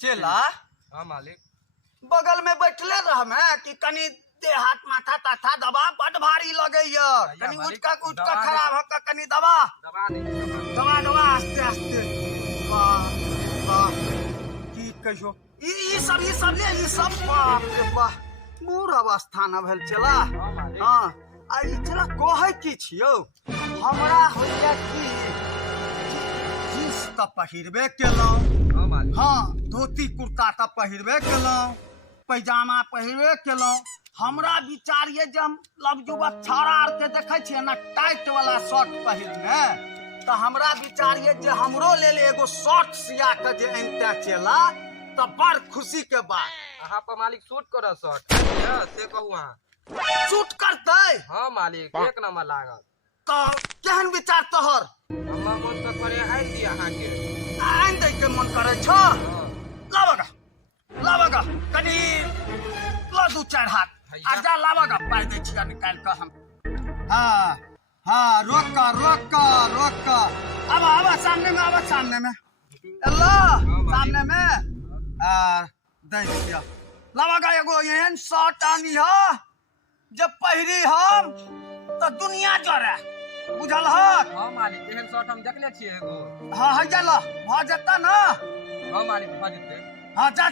चेला हाँ मालिक। बगल में बैठले रह में कि कनी देह हाथ माथा ताथा दबा बड़ भारी लगे कनी उठका खराब हो कनी दबा दबा नहीं दबा दबा आस्ते आस्ते वाह वाह की कहियो ई सब ले ई सब बाप रे वाह मूर अवस्था न भेल चला। हां आ ई चला कोहे की छियो हमरा होइया की जींस त पहिरबे केलौ। हाँ मालिक। हाँ धोती कुर्ता त पहिरबे केलौ पैजामा पहिरबे केलौ। हमरा विचार ये जे हम लवजुवक छौड़ा आर के देखे छियै ना टाइट वाला शर्ट पहिरने त हमरा विचार ये जे हमरो लेल एगो शर्ट सिया के जे अनते चला त बड़ खुशी के बात। अहाँ पर मालिक शूट कर शर्ट से कहू अहाँ शूट करतै। हाँ मालिक एक नंबर लागल। त केहन विचार तोहर हमरा मन त करे आइन दी अहाँ के आइन दै के मन करे छ लावगा कनी लो दू चार हाथ आजा लावगा पाइ दै छिया निकाल के हम। हाँ हाँ रोक अब सामने में अल्लाह सामने में दै छिया लावगा एगो एहन शर्ट आनी ह जब पहिरी हम त दुनिया जरे बुझल ह। हाँ मालिक एहन शर्ट हम देखले छियै एगो। हाँ है जाला भ जता ना। हाँ मालिक भ जेतै। हाँ जा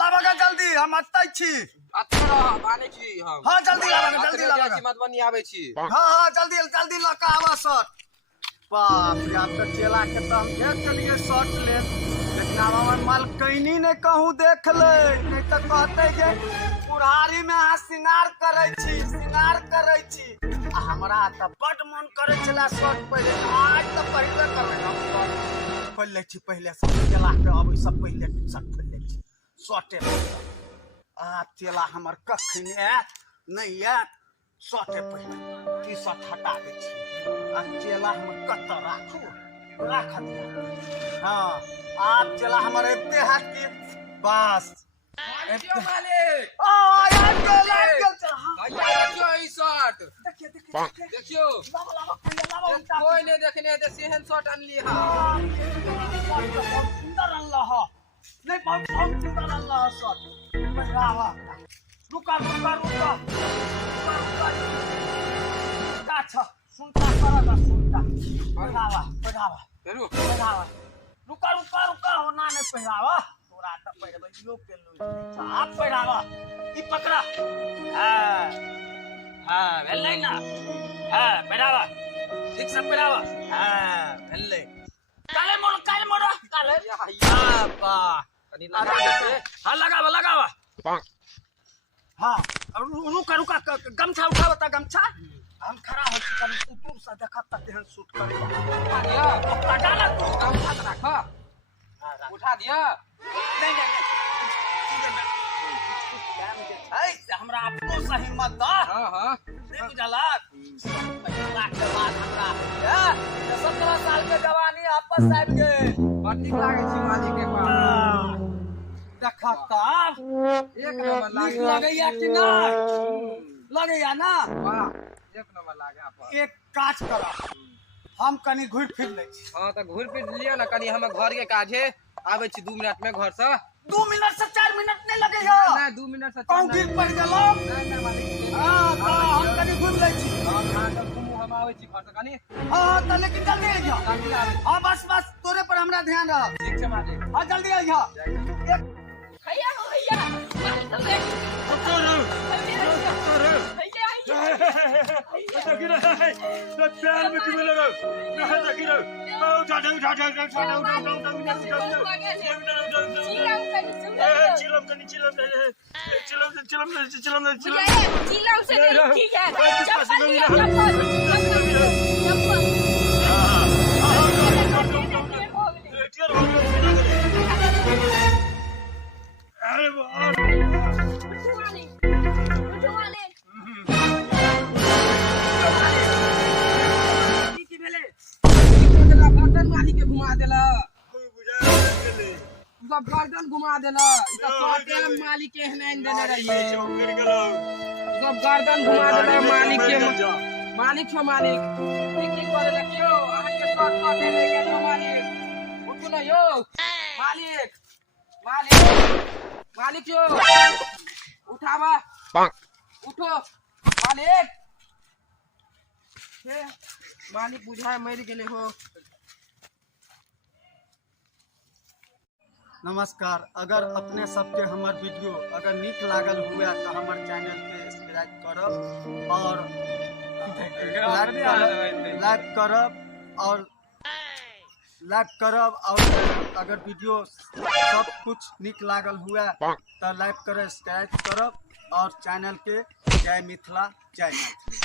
लावगा जल्दी हम अतै छी। अच्छा बाने छी हम। हाँ जल्दी लावगा मधुबनी आबै छी। हाँ जल्दी ल के आवा शर्ट। बाप रे अब तो चेला के तो हम देख चलिए शर्ट ले लेकिन अब हमर माल कहीं ने कहूँ देख ले नहीं तो कहते जे बुढ़ारी में आ सिंगार करे छी आ हमरा त बड मन करे चला शर्ट पहले आज तो पहले करबे हम शर्ट खोल ले छी पहले सब चला के अब सब पहले शर्ट खोल ले छी शर्टे आ चेला हमर कखन नहीं शर्टे पहले टी शर्ट हटा दे छी आ चेला हम कत राख दिया। हाँ आप चेला हमर एते हाथ की बस मालिक देखियो कोई नहीं देखने दे सेहन शॉट अनली हां सुंदर अल्लाह नहीं बहुत सुंदर अल्लाह शॉट पहरावा रुका अच्छा सुनता पहरावा रुका होना नहीं पहरावा तोरा त पहरबे यो के लो आप पहरावा ई पकड़ा हां भेलै ना हां पहरावा ठीक से पहरावा हां भेलै काले मोड़ काले बा कनी लगा दे। हां लगावा हां रुका गमछा उठावा त गमछा हम खड़ा हो कभी ऊपर से देखा तक केहन शूट करे उठा दिया डाला तू गमछा रखा उठा दिया नहीं ऐसे हमरा अपनो से हिम्मत द। हां नहीं बुझला पहला के बाद हमरा 17 साल के जवानी वापस आबि गए ठीक लागे छी मालिक के पास देखा तब एक नंबर लगैया कि ना लगैया ना वाह एक नंबर लागे आप एक काज कर हम कनी घुर फिर ले छी। हां त घुर फिर लियो ना कनी हम घर के काज है आबै छी 2 मिनट में घर से 2 मिनट से 4 मिनट नहीं लगेगा नहीं 2 मिनट से कौन गिर पड़ गेलो नहीं मालिक हां तो हम कनी घुर ले छी। हां तो हम आबै छी घर से कनी हां तो लेकिन जल्दी आ जा जल्दी आबै हां बस तोरे पर हमरा ध्यान रह ठीक छै मालिक हां जल्दी आ जा एक भैया मालिक प्यार में क्यों लगा गर्दन घुमा देला मालिक के हनाइन देने रहिए सब गर्दन घुमा देला मालिक के मालिक छो मालिक की करे देखियो अहाँ के शॉट काटे ले गेल मालिक उठो न यो मालिक मालिक जो उठावा उठो मालिक हे मालिक बुझाए मर गेले हो। नमस्कार, अगर अपने सबके हमार वीडियो अगर नीक लागल हुए तो हमार चैनल के सब्सक्राइब करब और लाइक करब और अगर वीडियो सब कुछ नीक लागल हुए तो लाइक करब, सब्सक्राइब करब और चैनल के जय मिथिला जय मैथिली।